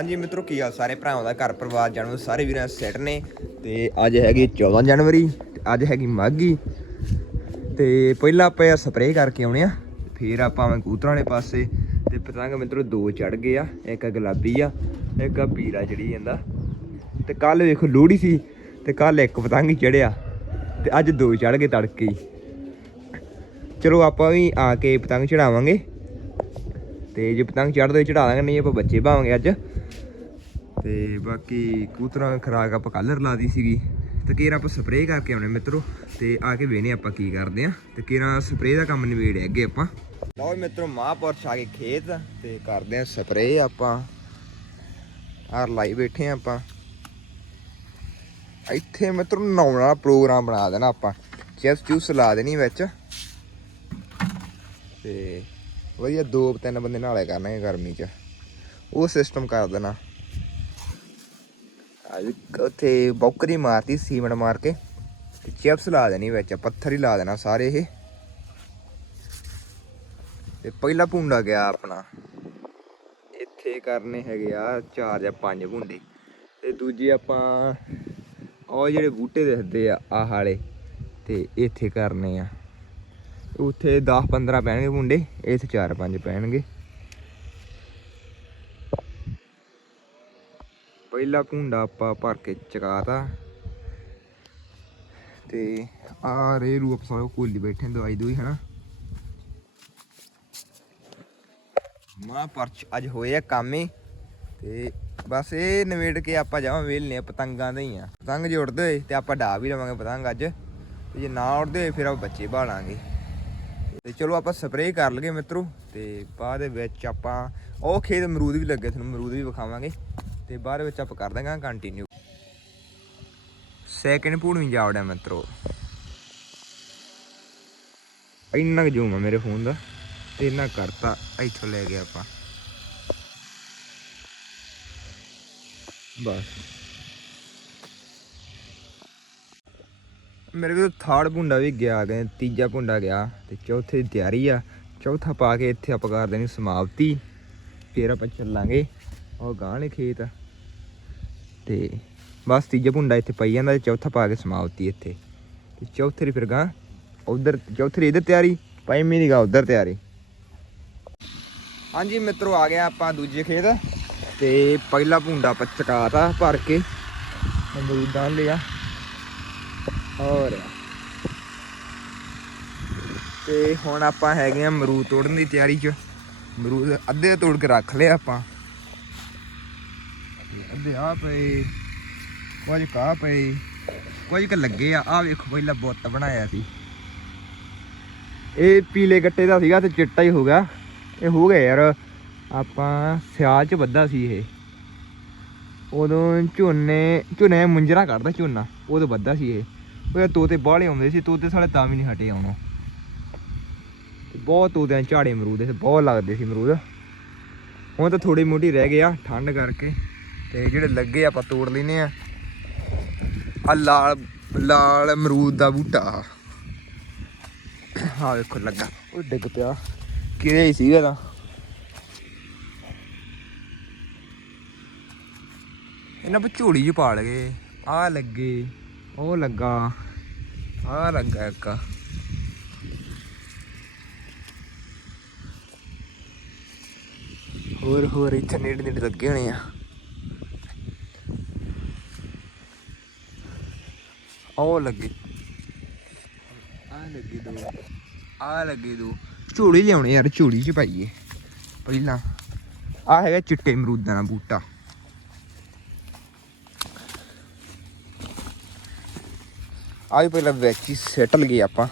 ਹਾਂਜੀ ਮਿੱਤਰੋ, ਕੀ ਹਾਲ ਸਾਰੇ ਭਰਾਵਾਂ ਦਾ ਘਰ ਪਰਿਵਾਰ ਜਾਣੋ, ਸਾਰੇ ਵੀਰਾਂ ਸੈਟ ਨੇ। ਤੇ ਅੱਜ ਹੈਗੀ 14 ਜਨਵਰੀ, ਤੇ ਅੱਜ ਹੈਗੀ ਮਾਘੀ। ਤੇ ਪਹਿਲਾਂ ਆਪਾਂ ਯਾਰ ਸਪਰੇਅ ਕਰਕੇ ਆਉਣੇ ਆ, ਫਿਰ ਆਪਾਂ ਆਵਾਂ ਕਬੂਤਰਾਂ ਵਾਲੇ ਪਾਸੇ। ਤੇ ਪਤੰਗ ਮਿੱਤਰੋ, ਦੋ ਚੜ ਗਏ ਆ, ਇੱਕ ਗੁਲਾਬੀ ਆ, ਇੱਕ ਪੀਲਾ ਚੜੀ ਜਾਂਦਾ ਤੇ ਕੱਲ ਵੇਖੋ ਲੋਹੜੀ ਸੀ, ਤੇ ਕੱਲ ਇੱਕ ਪਤੰਗ ਹੀ ਚੜਿਆ ਤੇ ਅੱਜ ਦੋ ਚੜ ਗਏ ਤੜਕੇ ਚਲੋ ਆਪਾਂ ਵੀ ਆ ਕੇ ਪਤੰਗ ਚੜਾਵਾਂਗੇ ਤੇ ਜੇ ਪਤੰਗ ਚੜਦੇ ਚੜਾ ਦਾਂਗੇ ਨਹੀਂ ਆਪਾਂ ਬੱਚੇ ਭਾਵਾਂਗੇ ਅੱਜ। ਤੇ ਬਾਕੀ ਕੂਤਰਾਂ ਖਰਾਕ ਆਪਾਂ ਕਾਲਰ ਲਾ ਦੀ ਸੀਗੀ। ਤੇ ਕੇਰਾ ਆਪਾਂ ਸਪਰੇਅ ਕਰਕੇ ਆਉਣੇ ਮਿੱਤਰੋ, ਤੇ ਆ ਕੇ ਵੇਨੇ ਆਪਾਂ ਕੀ ਕਰਦੇ ਆ ਤੇ ਕੇਰਾ ਸਪਰੇਅ ਦਾ ਕੰਮ ਨਿਬੇੜਿਆ ਅੱਗੇ ਆਪਾਂ। ਲਓ ਜੀ ਮਿੱਤਰੋ, ਮਹਾਂਪੁਰਸ਼ ਆ ਕੇ ਖੇਤ, ਤੇ ਕਰਦੇ ਆ ਸਪਰੇਅ ਆਪਾਂ। ਆਰ ਲਾਈ ਬੈਠੇ ਆ ਆਪਾਂ। ਇੱਥੇ ਮਿੱਤਰੋ ਨਹਾਉਣ ਵਾਲਾ ਪ੍ਰੋਗਰਾਮ ਬਣਾ ਦੇਣਾ ਆਪਾਂ। ਚਿਪਸ ਚੂਸ ਲਾ ਦੇਣੀ ਵਿੱਚ। ਤੇ ਵਧੀਆ ਦੋ ਤਿੰਨ ਬੰਦੇ ਨਾਲੇ ਕਰਨਗੇ ਗਰਮੀ 'ਚ। ਉਹ ਸਿਸਟਮ ਕਰ ਦੇਣਾ। ਉੱਥੇ ਬੌਕਰੀ ਮਾਰਤੀ ਸੀਮੈਂਟ ਮਾਰ ਕੇ, ਤੇ ਚਿਪਸ ਲਾ ਦੇਣੀ ਵਿੱਚ, ਪੱਥਰ ਹੀ ਲਾ ਦੇਣਾ ਸਾਰੇ ਇਹ। ਤੇ ਪਹਿਲਾ ਭੁੰਡਾ ਗਿਆ ਆਪਣਾ। ਇੱਥੇ ਕਰਨੇ ਹੈਗੇ ਆ ਚਾਰ ਜਾਂ ਪੰਜ ਭੁੰਡੇ। ਤੇ ਦੂਜੀ ਆਪਾਂ ਉਹ ਜਿਹੜੇ ਬੂਟੇ ਦਿਖਦੇ ਆ, ਆਹ ਵਾਲੇ, ਤੇ ਇੱਥੇ ਕਰਨੇ ਆ। ਉੱਥੇ 10 15 ਪੈਣਗੇ ਭੁੰਡੇ, ਇੱਥੇ 4 5 ਪੈਣਗੇ। ਪਹਿਲਾ ਕੁੰਡਾ ਆਪਾਂ ਭਰ ਕੇ ਚਕਾਤਾ। ਤੇ ਆ ਰੇ ਰੂ ਆਪਾਂ ਸਾਰੇ ਕੋਲੀ ਬੈਠੇ ਦਵਾਈ ਦੋਈ ਹਨਾ? ਮਾ ਪਰਚ ਅੱਜ ਹੋਏ ਆ ਕੰਮ ਹੀ। ਤੇ ਬਸ ਇਹ ਨਵੇੜ ਕੇ ਆਪਾਂ ਜਾਵਾਂ ਵੇਲਨੇ ਆ, ਪਤੰਗਾਂ ਦੇ ਹੀ ਆ। ਪਤੰਗ ਜੋੜਦੇ ਹੋਏ ਤੇ ਆਪਾਂ ਡਾ ਵੀ ਲਵਾਂਗੇ ਪਤੰਗ ਅੱਜ। ਤੇ ਜੇ ਨਾ ਉੜਦੇ ਹੋਏ ਫਿਰ ਆਪਾਂ ਬੱਚੇ ਭਾਲਾਂਗੇ। ਤੇ ਚਲੋ ਆਪਾਂ ਸਪਰੇਅ ਕਰ ਲਗੇ ਮਿੱਤਰੋ। ਤੇ ਬਾਅਦ ਦੇ ਵਿੱਚ ਆਪਾਂ ਉਹ ਖੇਤ ਅਮਰੂਦ ਵੀ ਲੱਗੇ, ਤੁਹਾਨੂੰ ਅਮਰੂਦ ਵੀ ਵਿਖਾਵਾਂਗੇ। ਤੇ ਬਾਅਦ ਵਿੱਚ ਆਪਾਂ ਕਰ ਦਾਂਗਾ ਕੰਟੀਨਿਊ ਸੈਕਿੰਡ ਪੂਣ ਵੀ ਜਾਵੜਿਆ ਮਿੱਤਰੋ। ਇੰਨਾ ਕੁ ਜ਼ੂਮ ਆ ਮੇਰੇ ਫੋਨ ਦਾ, ਤੇ ਇੰਨਾ ਕਰਤਾ, ਇੱਥੋਂ ਲੈ ਗਿਆ ਆਪਾਂ। ਬਸ। ਮੇਰੇ ਕੋਲ ਥਰਡ ਪੁੰਡਾ ਵੀ ਗਿਆ ਗਏ ਤੀਜਾ ਪੁੰਡਾ ਗਿਆ, ਤੇ ਚੌਥੇ ਦੀ ਤਿਆਰੀ ਆ। ਚੌਥਾ ਪਾ ਕੇ ਇੱਥੇ ਆਪਾਂ ਕਰ ਦੇਣੀ ਸਮਾਪਤੀ, ਫਿਰ ਆਪਾਂ ਚੱਲਾਂਗੇ। ਉਹ ਗਾਂਲੇ ਖੇਤ। ਤੇ ਬਸ ਤੀਜਾ ਪੁੰਡਾ ਇੱਥੇ ਪਈ ਜਾਂਦਾ ਤੇ ਚੌਥਾ ਪਾ ਕੇ ਸਮਾਪਤੀ ਇੱਥੇ। ਤੇ ਚੌਥੇ ਫਿਰ ਗਾਂ ਉਧਰ ਚੌਥੇ ਦੀ ਇੱਧਰ ਤਿਆਰੀ, ਪੰਜਵੀਂ ਦੀ ਗਾ ਉਧਰ ਤਿਆਰੀ। ਹਾਂਜੀ ਮਿੱਤਰੋ, ਆ ਗਿਆ ਆਪਾਂ ਦੂਜੇ ਖੇਤ ਤੇ ਪਹਿਲਾ ਪੁੰਡਾ ਆਪਾਂ ਚਕਾਤਾ ਭਰ ਕੇ। ਅਮਰੂਦਾਂ ਲਿਆ। ਹੋਰ। ਤੇ ਹੁਣ ਆਪਾਂ ਹੈਗੇ ਆ ਅਮਰੂਦ ਤੋੜਨ ਦੀ ਤਿਆਰੀ 'ਚ। ਅਮਰੂਦ ਅੱਧੇ ਤੋੜ ਕੇ ਰੱਖ ਲਿਆ ਆਪਾਂ। ਤੇ ਆ ਪਏ, ਕੁਝ ਕਾ ਪਏ, ਕੁਝ ਕ ਲੱਗੇ ਆ ਆ ਵੇਖੋ ਪਹਿਲਾਂ ਬੁੱਤ ਬਣਾਇਆ ਸੀ। ਇਹ ਪੀਲੇ ਗੱਟੇ ਦਾ ਸੀਗਾ ਤੇ ਚਿੱਟਾ ਹੀ ਹੋ ਗਿਆ ਇਹ ਹੋ ਗਿਆ ਯਾਰ, ਆਪਾਂ ਸਿਆਲ 'ਚ ਵੱਧਾ ਸੀ ਇਹ। ਉਦੋਂ ਝੋਨੇ ਝੋਨੇ ਮੁੰਜਰਾ ਕੱਢਦਾ ਝੋਨਾ, ਉਦੋਂ ਵੱਧਾ ਸੀ ਇਹ। ਉਹ ਤੋਤੇ ਬਾਹਲੇ ਆਉਂਦੇ ਸੀ, ਤੋਤੇ ਸਾਲੇ ਤਾਂ ਵੀ ਨਹੀਂ ਹਟੇ ਆਉਣੋਂ। ਬਹੁਤ ਤੋਤਿਆਂ ਝਾੜੇ ਅਮਰੂਦ ਸੀ, ਬਹੁਤ ਲੱਗਦੇ ਸੀ ਅਮਰੂਦ ਹੁਣ ਤਾਂ ਥੋੜੀ ਮੋਟੀ ਰਹਿ ਗਏ ਆ, ਠੰਡ ਕਰਕੇ। ਤੇ ਜਿਹੜੇ ਲੱਗੇ ਆਪਾਂ ਤੋੜ ਲੈਨੇ ਆ। ਆ ਲਾਲ ਲਾਲ ਅਮਰੂਦ ਦਾ ਬੂਟਾ। ਆਹ। ਵੇਖੋ ਲੱਗਾ। ਉਹ ਡਿੱਗ ਪਿਆ। ਕਿਰੇ ਹੀ ਸੀਗਾ ਤਾਂ ਇਹਨਾਂ ਪਰ ਝੋਲੀ ਚ ਪਾਲ ਗਏ ਆ ਲੱਗੇ। ਉਹ ਲੱਗਾ। ਆ ਲੱਗਾ ਇੱਕ। ਹੋਰ ਹੋਰ ਇੱਥੇ ਨੇੜੇ ਨੇੜੇ ਲੱਗੇ ਹੋਣੇ ਆ। ਉਹ ਲੱਗੇ। ਆ ਲੱਗੇ ਦੋ। ਆ ਲੱਗੇ ਦੋ। ਝੋਲੀ ਲਿਆਉਣੇ ਯਾਰ, ਝੋਲੀ ਚ ਪਾਈਏ। ਪਹਿਲਾਂ। ਆ ਹੈਗਾ ਚਿੱਟੇ ਅਮਰੂਦਾਂ ਦਾ ਬੂਟਾ। ਆ ਵੀ ਪਹਿਲਾਂ ਵਿੱਚ ਹੀ ਸੈਟਲ ਗਏ ਆਪਾਂ।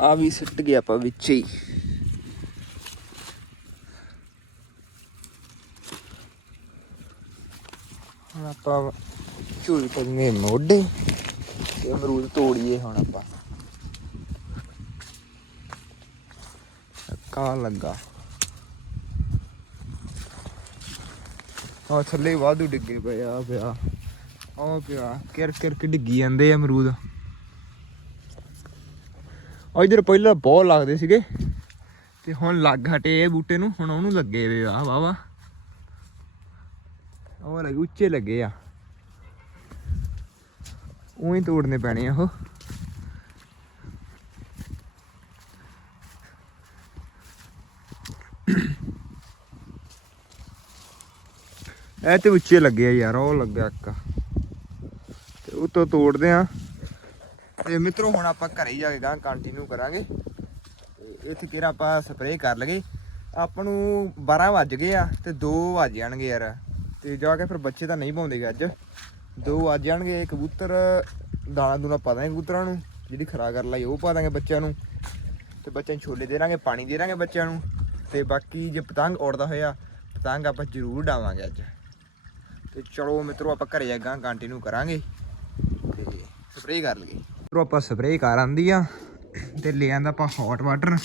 ਆ ਵੀ ਸਿੱਟ ਗਏ ਆਪਾਂ ਵਿੱਚ ਹੀ। ਹੁਣ ਆਪਾਂ ਝੂਲ ਕਰਨੇ ਮੋਢੇ ਤੇ ਅਮਰੂਦ ਤੋੜੀਏ ਹੁਣ ਆਪਾਂ। ਕਾ ਲੱਗਾ? ਆ ਥੱਲੇ ਵਾਧੂ ਡਿੱਗੇ ਪਏ ਆ ਪਿਆ। ਆ ਪਿਆ ਕਿਰ ਕਿਰ ਕੇ ਡਿੱਗੀ ਜਾਂਦੇ ਆ ਅਮਰੂਦ। ਇਧਰ ਪਹਿਲਾਂ ਬਹੁਤ ਲੱਗਦੇ ਸੀਗੇ। ਤੇ ਹੁਣ ਲੱਗ ਹਟੇ ਇਹ ਬੂਟੇ ਨੂੰ, ਹੁਣ ਉਹਨੂੰ ਲੱਗੇ ਵੇ ਆ ਵਾਵਾ ਉਹ ਲੱਗੇ ਉੱਚੇ ਲੱਗੇ ਆ। ਉਹੀ ਤੋੜਨੇ ਪੈਣੇ ਆ ਉਹ। ਇਹ ਤੇ ਉੱਚੇ ਲੱਗੇ ਆ ਯਾਰ, ਉਹ ਲੱਗਾ ਇੱਕ। ਤੇ ਉਹ ਤੋਂ ਤੋੜਦੇ ਆ। ਤੇ ਮਿੱਤਰੋ, ਹੁਣ ਆਪਾਂ ਘਰੇ ਹੀ ਜਾ ਕੇ ਗਾਂ ਕੰਟੀਨਿਊ ਕਰਾਂਗੇ। ਤੇ ਇੱਥੇ ਕਿਹੜਾ ਆਪਾਂ ਸਪਰੇਅ ਕਰ ਲਗੇ। ਆਪਾਂ ਨੂੰ 12 ਵੱਜ ਗਏ ਆ ਤੇ 2 ਵੱਜ ਜਾਣਗੇ ਯਾਰ। ਤੇ ਜਾ ਕੇ ਫਿਰ ਬੱਚੇ ਤਾਂ ਨਹੀਂ ਪਾਉਂਦੇਗੇ ਅੱਜ। 2 ਵੱਜ ਜਾਣਗੇ, ਕਬੂਤਰ ਦਾਣਾ ਦੂਣਾ ਪਾ ਦਾਂਗੇ ਕਬੂਤਰਾਂ ਨੂੰ। ਜਿਹੜੀ ਖਰਾ ਕਰ ਲਈ ਉਹ ਪਾ ਦਾਂਗੇ ਬੱਚਿਆਂ ਨੂੰ। ਤੇ ਬੱਚਿਆਂ ਨੂੰ ਛੋਲੇ ਦੇ ਦਾਂਗੇ, ਪਾਣੀ ਦੇ ਦਾਂਗੇ ਬੱਚਿਆਂ ਨੂੰ। ਤੇ ਬਾਕੀ ਜੇ ਪਤੰਗ ਉੜਦਾ ਹੋਇਆ, ਪਤੰਗ ਆਪਾਂ ਜ਼ਰੂਰ ਡਾਵਾਂਗੇ ਅੱਜ। ਤੇ ਚਲੋ ਮਿੱਤਰੋ, ਆਪਾਂ ਘਰੇ ਜਾ ਗਾਂ ਕੰਟੀਨਿਊ ਕਰਾਂਗੇ। ਤੇ ਸਪਰੇਅ ਕਰ ਲਈਏ ਮਿੱਤਰੋ ਆਪਾਂ ਸਪਰੇਅ ਕਰ ਆਂਦੀ ਆ ਤੇ ਲੈ ਆਂਦਾ ਆਪਾਂ ਹੌਟ ਵਾਟਰ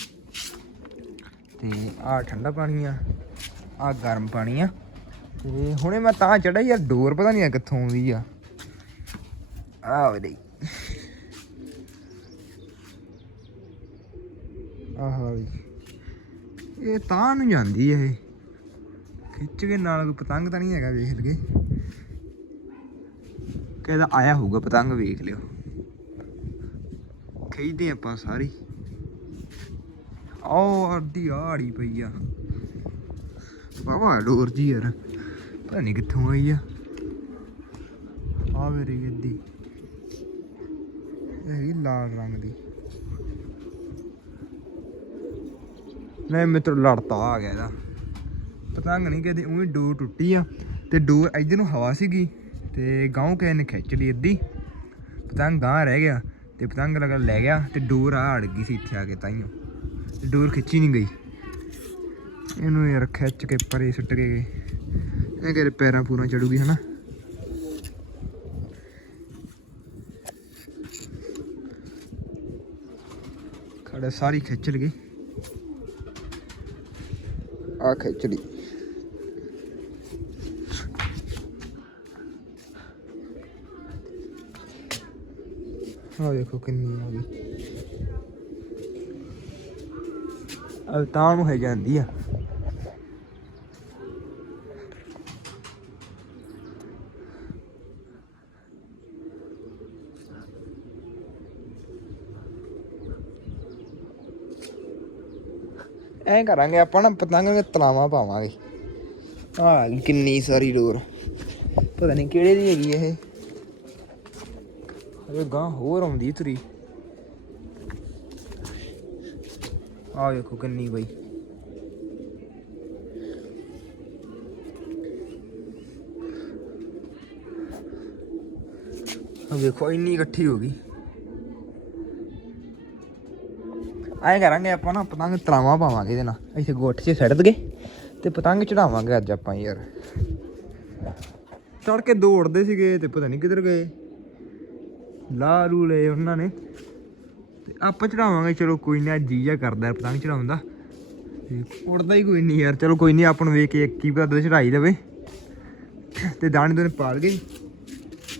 ਤੇ ਆ ਠੰਡਾ ਪਾਣੀ ਆ ਆ ਗਰਮ ਪਾਣੀ ਆ। ਤੇ ਹੁਣੇ ਮੈਂ ਤਾਂ ਚੜਾ ਯਾਰ ਡੋਰ ਪਤਾ ਨਹੀਂ ਆ ਕਿੱਥੋਂ ਆਉਂਦੀ ਆ। ਆ ਵੇ ਦੇ ਆਹ ਵੀ ਇਹ ਤਾਂ ਨੂੰ ਜਾਂਦੀ ਇਹ। ਖਿੱਚ ਕੇ ਨਾਲ ਕੋਈ ਪਤੰਗ ਤਾਂ ਨਹੀਂ ਹੈਗਾ ਵੇਖ ਲਗੇ ਕਿਹਦਾ ਆਇਆ ਹੋਊਗਾ ਪਤੰਗ ਵੇਖ ਲਿਓ। ਖਿੱਚਦੇ ਆਪਾਂ ਸਾਰੀ। ਆਹ ਅੱਡੀ ਆੜੀ ਪਈ ਆ। ਬਾਬਾ ਡੋਰ ਜੀ ਯਾਰ। ਪਤਾ ਨਹੀਂ ਕਿੱਥੋਂ ਆਈ ਆ। ਆ ਮੇਰੀ ਗੱਡੀ ਇਹ ਲਾਲ ਰੰਗ ਦੀ। ਨਹੀਂ ਮਿੱਤਰ, ਲੜਤਾ ਆ ਗਿਆ ਇਹਦਾ। ਪਤੰਗ ਨਹੀਂ ਕਹਦੇ ਉਹੀ ਡੋਰ ਟੁੱਟੀ ਆ। ਤੇ ਡੋਰ ਇੱਧਰ ਨੂੰ ਹਵਾ ਸੀਗੀ। ਤੇ ਗਾਉਂ ਕਿਸੇ ਨੇ ਖਿੱਚ ਲਈ ਅੱਧੀ। ਪਤੰਗ ਗਾਂ ਰਹਿ ਗਿਆ। ਤੇ ਪਤੰਗ ਲਗਾ ਲੈ ਗਿਆ ਤੇ ਡੋਰ ਆ ਅੜ ਗਈ ਸੀ ਇੱਥੇ ਆ ਕੇ ਤਾਈਓ। ਤੇ ਡੋਰ ਖਿੱਚੀ ਨਹੀਂ ਗਈ। ਇਹਨੂੰ ਯਾਰ ਖਿੱਚ ਕੇ ਪਰੇ ਸੁੱਟ ਕੇ ਇਹ ਕਿਹੜੇ ਪੈਰਾਂ ਪੂਰਾ ਚੜੂਗੀ, ਹਨਾ? ਖੜੇ ਸਾਰੀ ਖਿੱਚ ਲਗੀ। ਆ ਖਿੱਚ ਲਈ। ਆ ਦੇਖੋ ਕਿੰਨੀ ਆ ਗਈ ਅਬ ਤਾਂ ਨੂੰ ਹੈ ਜਾਂਦੀ ਆ ਐ ਕਰਾਂਗੇ ਆਪਾਂ ਨਾ ਪਤੰਗ ਦੇ ਤਲਾਵਾਂ ਪਾਵਾਂਗੇ ਆ ਕਿੰਨੀ ਸਾਰੀ ਡੋਰ ਪਤਾ ਨਹੀਂ ਕਿਹੜੇ ਦੀ ਹੈਗੀ ਇਹ ਅਰੇ ਗਾਂ ਹੋਰ ਆਉਂਦੀ ਤੁਰੀ। ਆ ਵੇਖੋ ਕਿੰਨੀ ਬਈ। ਆ ਵੇਖੋ ਇੰਨੀ ਇਕੱਠੀ ਹੋ ਗਈ। ਐਂ ਕਰਾਂਗੇ ਆਪਾਂ ਨਾ ਪਤੰਗ ਤਲਾਵਾਂ ਪਾਵਾਂਗੇ ਇਹਦੇ ਨਾਲ। ਇੱਥੇ ਗੋਠ 'ਚ ਸੱਟ ਦਗੇ ਤੇ ਪਤੰਗ ਚੜਾਵਾਂਗੇ ਅੱਜ ਆਪਾਂ ਯਾਰ। ਚੜ ਕੇ ਦੌੜਦੇ ਸੀਗੇ ਤੇ ਪਤਾ ਨਹੀਂ ਕਿੱਧਰ ਗਏ। ਲਾ ਰੂ ਲਏ ਉਹਨਾਂ ਨੇ। ਤੇ ਆਪਾਂ ਚੜਾਵਾਂਗੇ, ਚਲੋ ਕੋਈ ਨਾ ਜੀ ਜੀਜਾ ਕਰਦਾ ਪਤੰਗ ਚੜਾਉਣ ਦਾ ਤੇ ਉੜਦਾ ਹੀ ਕੋਈ ਨਹੀਂ ਯਾਰ, ਚਲੋ ਕੋਈ ਨਹੀਂ ਆਪਾਂ ਨੂੰ ਵੇਖ ਕੇ ਇੱਕ ਹੀ ਪਤਾ ਚੜਾਈ ਲਵੇ ਤੇ ਦਾਣੇ ਦੋਨੇ ਪਾ ਗਏ।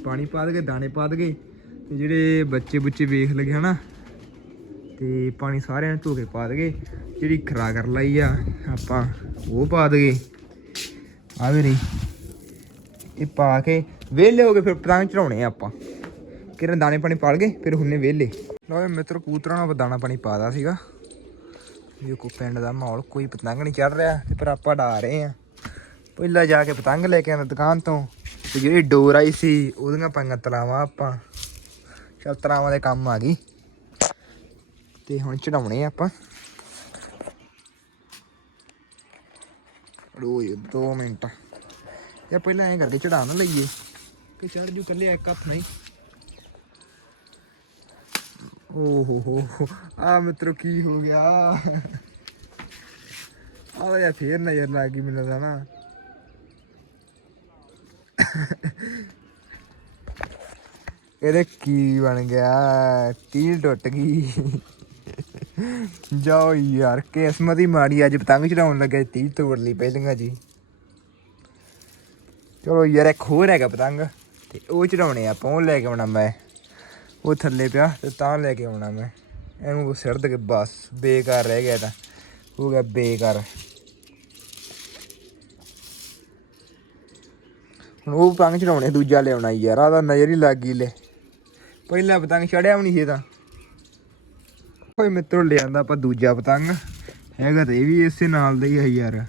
ਪਾਣੀ ਪਾ ਦਗੇ ਦਾਣੇ ਪਾ ਦਗੇ ਤੇ ਜਿਹੜੇ ਬੱਚੇ ਬੁੱਚੇ ਵੇਖ ਲਗੇ ਹਨਾ, ਤੇ ਪਾਣੀ ਸਾਰਿਆਂ ਨੂੰ ਧੋ ਕੇ ਪਾ ਦਗੇ ਜਿਹੜੀ ਖਰਾ ਕਰ ਲਈ ਆ, ਆਪਾਂ ਉਹ ਪਾ ਦਗੇ ਆ ਵੀ ਰਹੀ ਇਹ ਪਾ ਕੇ ਵਿਹਲੇ ਹੋ ਗਏ ਫਿਰ ਪਤੰਗ ਚੜਾਉਣੇ ਆ ਆਪਾਂ। ਕਿਰਨ ਦਾਣੇ ਪਾਣੀ ਪਾਲ ਗਏ ਫਿਰ ਹੁੰਨੇ ਵਿਹਲੇ। ਲੋ ਮਿੱਤਰ ਕੂਤਰਾਂ ਨੂੰ ਦਾਣਾ ਪਾਣੀ ਪਾਦਾ ਸੀਗਾ। ਦੇਖੋ, ਪਿੰਡ ਦਾ ਮਾਹੌਲ, ਕੋਈ ਪਤੰਗ ਨਹੀਂ ਚੜ ਰਿਹਾ ਤੇ ਫਿਰ ਆਪਾਂ ਡਾ ਰਹੇ ਆ ਪਹਿਲਾਂ ਜਾ ਕੇ ਪਤੰਗ ਲੈ ਕੇ ਆਂਦਾ ਦੁਕਾਨ ਤੋਂ। ਤੇ ਜਿਹੜੀ ਡੋਰ ਆਈ ਸੀ, ਉਹਦੀਆਂ ਪਾਈਆਂ ਤਲਾਵਾਂ ਆਪਾਂ। ਚੱਲ, ਤਲਾਵਾਂ ਦੇ ਕੰਮ ਆ ਗਈ। ਤੇ ਹੁਣ ਚੜਾਉਣੇ ਆ ਆਪਾਂ। ਰੋਜ਼ 2 ਮਿੰਟ। ਜਾਂ ਪਹਿਲਾਂ ਐਂ ਕਰਕੇ ਚੜਾ ਨਾ ਲਈਏ ਕਿ ਚੜ ਜੂ ਕੱਲੇ ਇੱਕ ਹੱਥ ਨਹੀਂ। ਓ ਹੋ ਹੋ ਆ ਮਿੱਤਰੋ, ਕੀ ਹੋ ਗਿਆ? ਆ ਯਾ ਫੇਰ ਨਜ਼ਰ ਲੱਗ ਗਈ ਮੈਨੂੰ ਤਾਂ ਨਾ। ਇਹਦੇ ਕੀ ਬਣ ਗਿਆ? ਤੀਲ ਟੁੱਟ ਗਈ। ਜਾਓ ਯਾਰ, ਕਿਸਮਤ ਹੀ ਮਾੜੀ ਅੱਜ ਪਤੰਗ ਚੜਾਉਣ ਲੱਗੇ ਤੀਲ ਤੋੜ ਲਈ ਪਹਿਲਾਂ ਜੀ। ਚਲੋ ਯਾਰ, ਇੱਕ ਹੋਰ ਹੈਗਾ ਪਤੰਗ, ਤੇ ਉਹ ਚੜਾਉਣੇ ਆਪਾਂ ਉਹ ਲੈ ਕੇ ਆਉਣਾ ਮੈਂ। ਉਹ ਥੱਲੇ ਪਿਆ ਤੇ ਤਾਂ ਲੈ ਕੇ ਆਉਣਾ ਮੈਂ। ਇਹਨੂੰ ਸਿਰ ਤੇ ਬਸ, ਬੇਕਾਰ ਰਹਿ ਗਿਆ ਤਾਂ। ਹੋ ਗਿਆ ਬੇਕਾਰ। ਹੁਣ ਉਹ ਪਤੰਗ ਚੜਾਉਣੇ, ਦੂਜਾ ਲਿਆਉਣਾ ਯਾਰ ਆ ਤਾਂ ਨਜ਼ਰ ਹੀ ਲੱਗ ਗਈ ਲੈ। ਪਹਿਲਾ ਪਤੰਗ ਚੜਿਆ ਵੀ ਨਹੀਂ ਸੀ ਤਾਂ। ਕੋਈ ਮਿੱਤਰੋ ਲਿਆਂਦਾ ਆਪਾਂ ਦੂਜਾ ਪਤੰਗ। ਹੈਗਾ ਤੇ ਇਹ ਵੀ ਇਸੇ ਨਾਲ ਦਾ ਹੀ ਹੈ ਯਾਰ।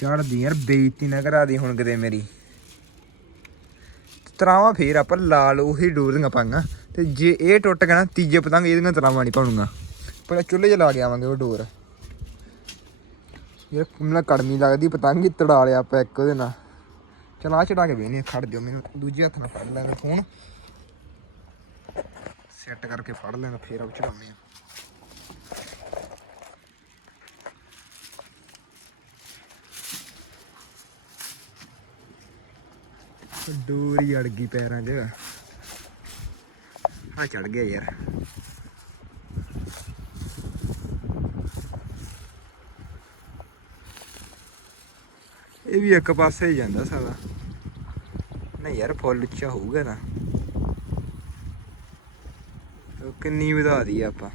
ਚੜਦੀ ਯਾਰ ਬੇਇੱਜ਼ਤੀ ਨਾ ਕਰਾ ਦੀ ਹੁਣ ਕਿਤੇ ਮੇਰੀ। ਤਰਾਵਾਂ ਫੇਰ ਆਪਾਂ ਲਾਲ ਉਹੀ ਡੋਰੀਆਂ ਪਾਂਗਾ। ਤੇ ਜੇ ਇਹ ਟੁੱਟ ਗਿਆ ਨਾ, ਤੀਜੇ ਪਤੰਗ ਇਹਦੀਆਂ ਤਰਾਵਾਂ ਨਹੀਂ ਪਾਉਣਗਾ ਪਹਿਲਾਂ ਚੁੱਲ੍ਹੇ 'ਚ ਲਾ ਕੇ ਆਵਾਂਗੇ ਉਹ ਡੋਰ। ਯਾਰ, ਮੈਨੂੰ ਕੜਮੀ ਲੱਗਦੀ ਪਤੰਗ ਹੀ ਤੜਾ ਲਿਆ ਆਪਾਂ ਇੱਕ ਉਹਦੇ ਨਾਲ। ਚਲ ਆ ਚੜਾ ਕੇ ਵੇਨੇ ਖੜ ਦਿਓ ਮੈਨੂੰ ਦੂਜੇ ਹੱਥ ਨਾਲ ਫੜ ਲੈਣਾ ਫੋਨ। ਸੈੱਟ ਕਰਕੇ ਫੜ ਲੈਣਾ ਫੇਰ ਉਹ ਚੜਾਉਂਦੇ ਆ। ਡੋਰੀ ਅੜ ਗਈ ਪੈਰਾਂ 'ਚ। ਆ ਚੜ ਗਿਆ ਯਾਰ। ਇਹ ਵੀ ਇੱਕ ਪਾਸੇ ਹੀ ਜਾਂਦਾ ਸਾਲਾ। ਨਹੀਂ ਯਾਰ, ਫੁੱਲ ਉੱਚਾ ਹੋਊਗਾ ਨਾ। ਉਹ ਕਿੰਨੀ ਵਧਾ ਦੀ ਆਪਾਂ।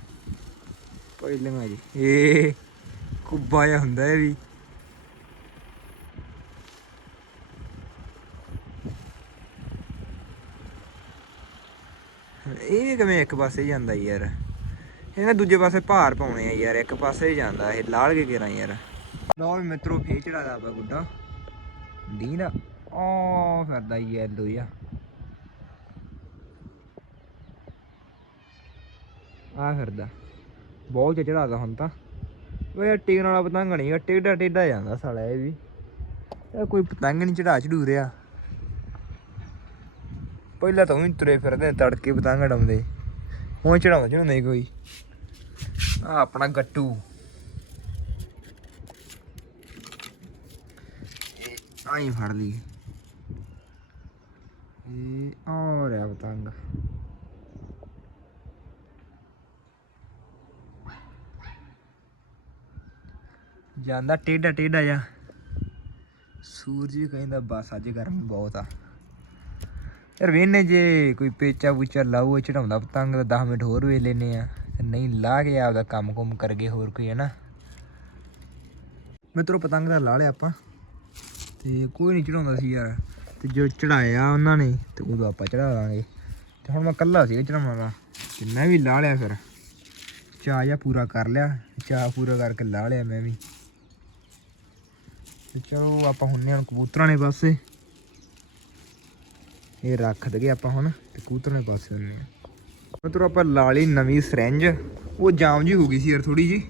ਪਹਿਲਾਂ ਜੀ। ਇਹ ਕੁੱਬਾ ਜਿਹਾ ਹੁੰਦਾ ਇਹ ਵੀ ਇਹ ਕਿਵੇਂ ਇੱਕ ਪਾਸੇ ਜਾਂਦਾ ਯਾਰ। ਇਹਨੇ ਦੂਜੇ ਪਾਸੇ ਭਾਰ ਪਾਉਣੇ ਆ ਯਾਰ, ਇੱਕ ਪਾਸੇ ਹੀ ਜਾਂਦਾ ਇਹ ਲਾਲ ਕੇ ਕਰਾਂ ਯਾਰ। ਲਓ ਵੀ ਮਿੱਤਰੋ, ਫੇਰ ਚੜਾਦਾ ਆਪਾਂ ਗੁੱਡਾ। ਡੀਨਾ ਆ। ਫਿਰਦਾ ਯੈਲੋ ਜਿਹਾ। ਆ ਫਿਰਦਾ। ਬਹੁਤ ਚੜਾਦਾ ਹੁਣ ਤਾਂ। ਓਏ ਯਾਰ ਟਿਕਣ ਵਾਲਾ ਪਤੰਗ ਨਹੀਂ ਟੇਡਾ ਟੇਡਾ ਜਾਂਦਾ ਸਾਲਾ ਇਹ ਵੀ। ਇਹ ਕੋਈ ਪਤੰਗ ਨਹੀਂ ਚੜਾ ਚੜੂ ਰਿਹਾ ਪਹਿਲਾਂ ਤਾਂ ਉਹੀ ਤੁਰੇ ਫਿਰਦੇ, ਤੜਕੇ ਪਤੰਗ ਡਾਉਂਦੇ ਹੁਣ ਚੜਾਉਂਦਾ ਜਿਹੜਾ ਨਹੀਂ ਕੋਈ। ਆ ਆਪਣਾ ਗੱਟੂ। ਇਹ ਆਈ ਫੜ ਲਈ। ਇਹ ਆ ਰਿਹਾ ਪਤੰਗ। ਜਾਂਦਾ ਟੇਡਾ ਟੇਡਾ ਜਾ ਸੂਰਜ ਕਹਿੰਦਾ, ਬਸ ਅੱਜ ਗਰਮੀ ਬਹੁਤ ਆ। ਯਾਰ ਵੇਨੇ ਜੇ ਕੋਈ ਪੇਚਾ ਪੂਚਾ ਲਾਊ ਚੜਾਉਂਦਾ ਪਤੰਗ ਦਾ 10 ਮਿੰਟ ਹੋਰ ਵੇ ਲੈਨੇ ਆ। ਤੇ ਨਹੀਂ, ਲਾ ਕੇ ਆਪਦਾ ਕੰਮ ਕੁਮ ਕਰ ਗਏ ਹੋਰ ਕੋਈ ਹੈ ਨਾ। ਮਿੱਤਰੋ, ਪਤੰਗ ਦਾ ਲਾ ਲਿਆ ਆਪਾਂ। ਤੇ ਕੋਈ ਨਹੀਂ ਚੜਾਉਂਦਾ ਸੀ ਯਾਰ। ਤੇ ਜੋ ਚੜਾਇਆ ਉਹਨਾਂ ਨੇ, ਤੇ ਉਦੋਂ ਆਪਾਂ ਚੜਾ ਦਾਂਗੇ ਤੇ ਹੁਣ ਮੈਂ ਕੱਲਾ ਸੀ ਚੜਾਉਣ ਦਾ ਤੇ ਮੈਂ ਵੀ ਲਾ ਲਿਆ ਫਿਰ। ਚਾਹ ਜਾਂ ਪੂਰਾ ਕਰ ਲਿਆ। ਚਾਹ ਪੂਰਾ ਕਰਕੇ ਲਾ ਲਿਆ ਮੈਂ ਵੀ। ਤੇ ਚਲੋ, ਆਪਾਂ ਹੁੰਨੇ ਹਾਂ ਕਬੂਤਰਾਂ ਨੇ ਪਾਸੇ। ਇਹ ਰੱਖ ਦਗੇ ਆਪਾਂ ਹੁਣ ਤੇ ਕਬੂਤਰਾਂ ਦੇ ਪਾਸੇ ਹੁੰਨੇ ਆ। ਮਤਲਬ ਆਪਾਂ ਲਾ ਲਈ ਨਵੀਂ ਸਰੰਜ ਉਹ ਜਾਮ ਜੀ ਹੋ ਗਈ ਸੀ ਯਾਰ ਥੋੜੀ ਜੀ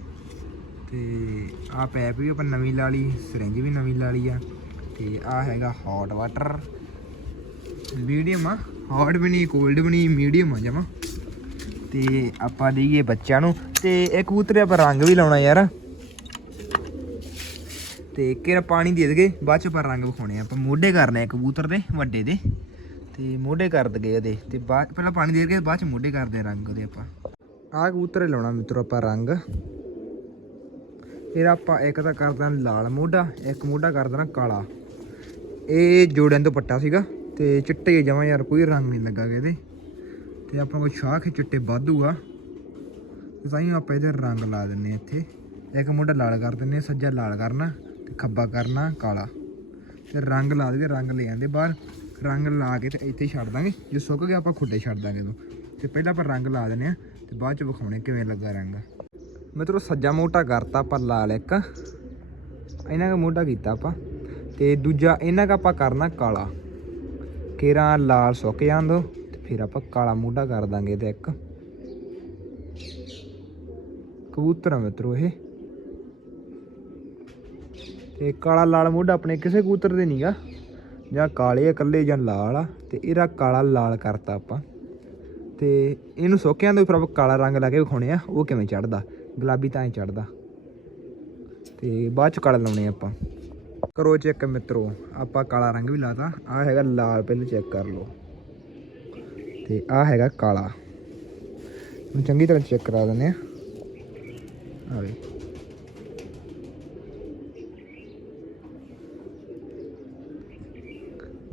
ਤੇ ਆ ਪੈਪ ਵੀ ਆਪਾਂ ਨਵੀਂ ਲਾ ਲਈ ਸਰੰਜ ਵੀ ਨਵੀਂ ਲਾ ਲਈ ਆ। ਤੇ ਆ ਹੈਗਾ ਹੌਟ ਵਾਟਰ ਮੀਡੀਅਮ ਆ। ਹੌਟ ਵੀ ਨਹੀਂ ਕੋਲਡ ਵੀ ਨਹੀਂ ਮੀਡੀਅਮ ਆ ਜਮਾ। ਤੇ ਆਪਾਂ ਦੇਈਏ ਬੱਚਿਆਂ ਨੂੰ। ਤੇ ਇਹ ਕਬੂਤਰ ਆਪਾਂ ਰੰਗ ਵੀ ਲਾਉਣਾ ਯਾਰ। ਤੇ ਕਿਰ ਪਾਣੀ ਦੇ ਦਗੇ ਬਾਅਦ ਚ ਆਪਾਂ ਰੰਗ ਵਿਖਾਉਣੇ ਆ। ਆਪਾਂ ਮੋਢੇ ਕਰਨੇ ਆ ਕਬੂਤਰ ਦੇ, ਵੱਡੇ ਦੇ। ਤੇ ਮੋਢੇ ਕਰ ਦਗੇ ਇਹਦੇ ਤੇ ਬਾਅਦ ਪਹਿਲਾਂ ਪਾਣੀ ਦੇ ਕੇ ਬਾਅਦ ਚ ਮੋਢੇ ਕਰਦੇ ਆ ਰੰਗ ਉਹਦੇ ਆਪਾਂ। ਆਹ ਕਬੂਤਰ ਲਾਉਣਾ ਮਿੱਤਰੋ ਆਪਾਂ ਰੰਗ। ਫਿਰ ਆਪਾਂ ਇੱਕ ਤਾਂ ਕਰ ਦੇਣਾ ਲਾਲ ਮੋਢਾ, ਇੱਕ ਮੋਢਾ ਕਰ ਦੇਣਾ ਕਾਲਾ। ਇਹ ਜੋੜਿਆਂ ਤੋਂ ਪੱਟਾ ਸੀਗਾ, ਤੇ ਚਿੱਟੇ ਜਮਾ ਯਾਰ ਕੋਈ ਰੰਗ ਨਹੀਂ ਲੱਗਾ ਗਾ ਇਹਦੇ। ਤੇ ਆਪਾਂ ਕੋਲ ਸ਼ਾਖ ਚਿੱਟੇ ਵਾਧੂ ਆ। ਤੇ ਤਾਂ ਹੀ ਆਪਾਂ ਇਹਦੇ ਰੰਗ ਲਾ ਦਿੰਨੇ ਆ ਇੱਥੇ। ਇੱਕ ਮੋਢਾ ਲਾਲ ਕਰ ਦਿੰਨੇ ਸੱਜਾ ਲਾਲ ਕਰਨਾ, ਤੇ ਖੱਬਾ ਕਰਨਾ ਕਾਲਾ। ਤੇ ਰੰਗ ਲਾ ਦੇ, ਰੰਗ ਲੈ ਜਾਂਦੇ ਬਾਹਰ। ਰੰਗ ਲਾ ਕੇ ਤੇ ਇੱਥੇ ਛੱਡ ਦਾਂਗੇ। ਜੇ ਸੁੱਕ ਗਿਆ ਆਪਾਂ ਖੁੱਡੇ ਛੱਡ ਦਾਂਗੇ ਇਹਨੂੰ। ਤੇ ਪਹਿਲਾਂ ਆਪਾਂ ਰੰਗ ਲਾ ਦਿੰਨੇ ਆ ਤੇ ਬਾਅਦ ਚ ਵਿਖਾਉਣੇ ਕਿਵੇਂ ਲੱਗਾ ਰੰਗ। ਮਿੱਤਰੋ, ਸੱਜਾ ਮੋਟਾ ਕਰਤਾ ਆਪਾਂ ਲਾਲ ਇੱਕ। ਇਹਨਾਂ ਦਾ ਮੋਢਾ ਕੀਤਾ ਆਪਾਂ। ਤੇ ਦੂਜਾ ਇਹਨਾਂ ਦਾ ਆਪਾਂ ਕਰਨਾ ਕਾਲਾ। ਕੇਰਾ ਲਾਲ ਸੁੱਕ ਜਾਣ ਦੋ ਤੇ ਫਿਰ ਆਪਾਂ ਕਾਲਾ ਮੋਢਾ ਕਰ ਦਾਂਗੇ ਤੇ ਇੱਕ। ਕਬੂਤਰ ਆ ਮਿੱਤਰੋ ਇਹ। ਤੇ ਕਾਲਾ ਲਾਲ ਮੋਢਾ ਆਪਣੇ ਕਿਸੇ ਕਬੂਤਰ ਦੇ ਨਹੀਂਗਾ ਜਾਂ ਕਾਲੇ ਆ, ਇਕੱਲੇ ਜਾਂ ਲਾਲ ਆ, ਤੇ ਇਹਦਾ ਕਾਲਾ ਲਾਲ ਕਰਤਾ ਆਪਾਂ। ਤੇ ਇਹਨੂੰ ਸੋਕਿਆਂ ਦੇ ਫਿਰ ਆਪਾਂ ਕਾਲਾ ਰੰਗ ਲਾ ਕੇ ਵਿਖਾਉਣੇ ਆ, ਉਹ ਕਿਵੇਂ ਚੜਦਾ? ਗੁਲਾਬੀ ਤਾਂ ਹੀ ਚੜਦਾ। ਤੇ ਬਾਅਦ ਚ ਕਾਲਾ ਲਾਉਣੇ ਆਪਾਂ। ਕਰੋ ਚੈੱਕ ਮਿੱਤਰੋ, ਆਪਾਂ ਕਾਲਾ ਰੰਗ ਵੀ ਲਾਤਾ ਆ ਹੈਗਾ ਲਾਲ, ਪਹਿਲਾਂ ਚੈੱਕ ਕਰ ਲਓ। ਤੇ ਆ ਹੈਗਾ ਕਾਲਾ। ਹੁਣ ਚੰਗੀ ਤਰ੍ਹਾਂ ਚੈੱਕ ਕਰਾ ਦਿੰਦੇ ਆ। ਆ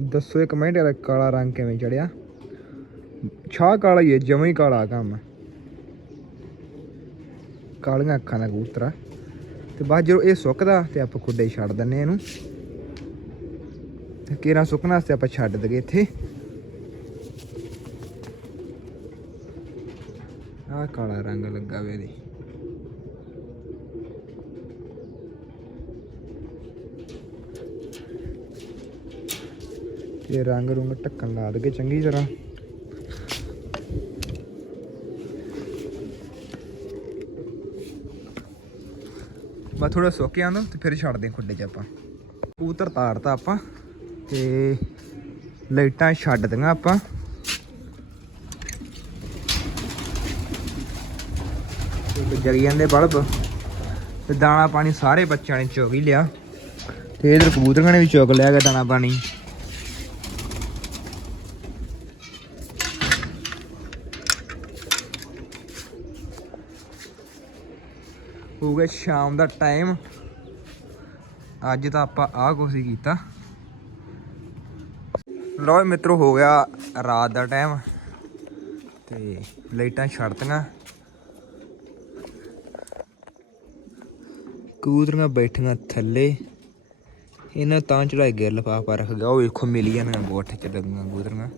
ਦੱਸੋ ਇੱਕ ਕਮੈਂਟ ਯਾਰ, ਕਾਲਾ ਰੰਗ ਕਿਵੇਂ ਚੜਿਆ? ਛਾ ਕਾਲਾ ਹੀ ਹੈ, ਜਮਾਂ ਹੀ ਕਾਲਾ ਕੰਮ ਕਾਲੀਆਂ ਅੱਖਾਂ ਦਾ ਕਬੂਤਰ ਆ। ਤੇ ਬਾਅਦ ਜਦੋਂ ਇਹ ਸੁੱਕਦਾ, ਤੇ ਆਪਾਂ ਖੁੱਡੇ ਛੱਡ ਦਿੰਨੇ ਇਹਨੂੰ। ਤੇ ਕੇਰਾ ਸੁੱਕਣ ਵਾਸਤੇ ਆਪਾਂ ਛੱਡ ਦਗੇ ਇੱਥੇ। ਆਹ ਕਾਲਾ ਰੰਗ ਲੱਗਾ ਵੇ ਇਹਦੇ। ਤੇ ਰੰਗ ਰੁੰਗ ਢੱਕਣ ਲਾ ਦਗੇ ਚੰਗੀ ਤਰ੍ਹਾਂ। ਬਾ ਥੋੜਾ ਸੁੱਕ ਆਂਦਾ ਤੇ ਫਿਰ ਛੱਡਦੇ ਹਾਂ ਖੁੱਡੇ 'ਚ ਆਪਾਂ। ਕਬੂਤਰ ਤਾਰਤਾ ਆਪਾਂ, ਤੇ ਲਾਈਟਾਂ ਛੱਡ ਦੀਆਂ ਆਪਾਂ। ਤੇ ਜਗੀ ਜਾਂਦੇ ਬਲਬ, ਤੇ ਦਾਣਾ ਪਾਣੀ ਸਾਰੇ ਬੱਚਿਆਂ ਨੇ ਚੁਗ ਹੀ ਲਿਆ। ਤੇ ਇਧਰ ਕਬੂਤਰਾਂ ਨੇ ਵੀ ਚੁਗ ਲਿਆ ਗਿਆ ਦਾਣਾ ਪਾਣੀ। ਹੋ ਗਿਆ ਸ਼ਾਮ ਦਾ ਟਾਈਮ ਅੱਜ ਤਾਂ ਆਪਾਂ ਆਹ ਕੁਛ ਹੀ ਕੀਤਾ। ਲੋ ਮਿੱਤਰੋ, ਹੋ ਗਿਆ ਰਾਤ ਦਾ ਟਾਈਮ ਤੇ ਲਾਈਟਾਂ ਛੱਡਤੀਆਂ। ਕਬੂਤਰੀਆਂ ਬੈਠੀਆਂ ਥੱਲੇ। ਇਹਨਾਂ ਤਾਂ ਚੜਾਈ ਗਿਆ ਲਫਾਫਾ ਰੱਖ ਗਿਆ। ਉਹ ਵੇਖੋ ਮਿਲ ਜਾਣੀਆਂ ਗੋਠ ਚ ਲੱਗੀਆਂ ਕਬੂਤਰੀਆਂ।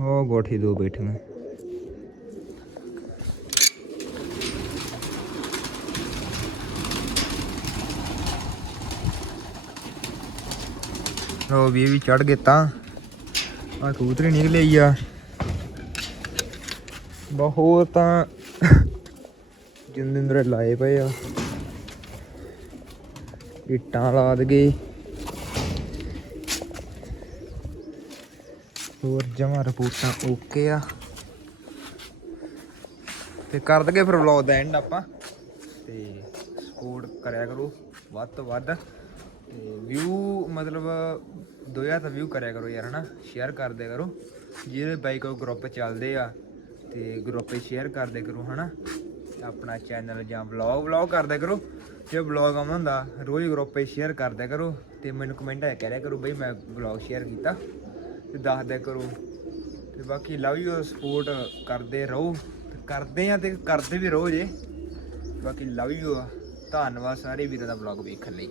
ਉਹ ਗੋਠੀ ਦੋ ਬੈਠੀਆਂ। ਉਹ ਵੀ ਇਹ ਵੀ ਚੜ ਗਏ ਤਾਂ। ਆ ਕਬੂਤਰੀ ਨਿਕਲੇ ਹੀ ਆ। ਬਹੁਤ ਤਾਂ ਜਿੰਦੇ ਲਾਏ ਪਏ ਆ। ਇੱਟਾਂ ਲਾ ਦਗੇ। ਹੋਰ ਜਮਾ ਰਿਪੋਰਟਾਂ ਓਕੇ ਆ। ਤੇ ਕਰ ਦਗੇ ਫਿਰ ਵਲੌਗ ਦਾ ਐਂਡ ਆਪਾਂ। ਤੇ ਸਪੋਰਟ ਕਰਿਆ ਕਰੋ ਵੱਧ ਤੋਂ ਵੱਧ। ਤੇ ਵਿਊ ਮਤਲਬ ਦੋ ਹਜ਼ਾਰ ਤਾਂ ਵਿਊ ਕਰਿਆ ਕਰੋ ਯਾਰ, ਹਨਾ? ਸ਼ੇਅਰ ਕਰ ਦਿਆ ਕਰੋ। ਜਿਹੜੇ ਬਾਈ ਕੋ ਗਰੁੱਪ ਚੱਲਦੇ ਆ, ਤੇ ਗਰੁੱਪ 'ਤੇ ਸ਼ੇਅਰ ਕਰ ਦਿਆ ਕਰੋ, ਹਨਾ? ਤੇ ਆਪਣਾ ਚੈਨਲ ਜਾਂ ਵਲੌਗ ਵਲੌਗ ਕਰ ਦਿਆ ਕਰੋ। ਜੇ ਵਲੌਗ ਆਉਂਦਾ ਹੁੰਦਾ, ਰੋਜ਼ ਗਰੁੱਪ 'ਤੇ ਸ਼ੇਅਰ ਕਰ ਦਿਆ ਕਰੋ। ਤੇ ਮੈਨੂੰ ਕਮੈਂਟ ਆ ਰਿਹਾ ਕਰੋ ਬਈ ਮੈਂ ਵਲੌਗ ਸ਼ੇਅਰ ਕੀਤਾ। ਤੇ ਦੱਸ ਦਿਆ ਕਰੋ। ਤੇ ਬਾਕੀ ਲਵ ਯੂ ਸਪੋਰਟ ਕਰਦੇ ਰਹੋ। ਕਰਦੇ ਆ ਤੇ ਕਰਦੇ ਵੀ ਰਹੋ ਜੇ। ਬਾਕੀ ਲਵ ਯੂ ਧੰਨਵਾਦ ਸਾਰੇ ਵੀਰਾਂ ਦਾ ਵਲੌਗ ਵੇਖਣ ਲਈ।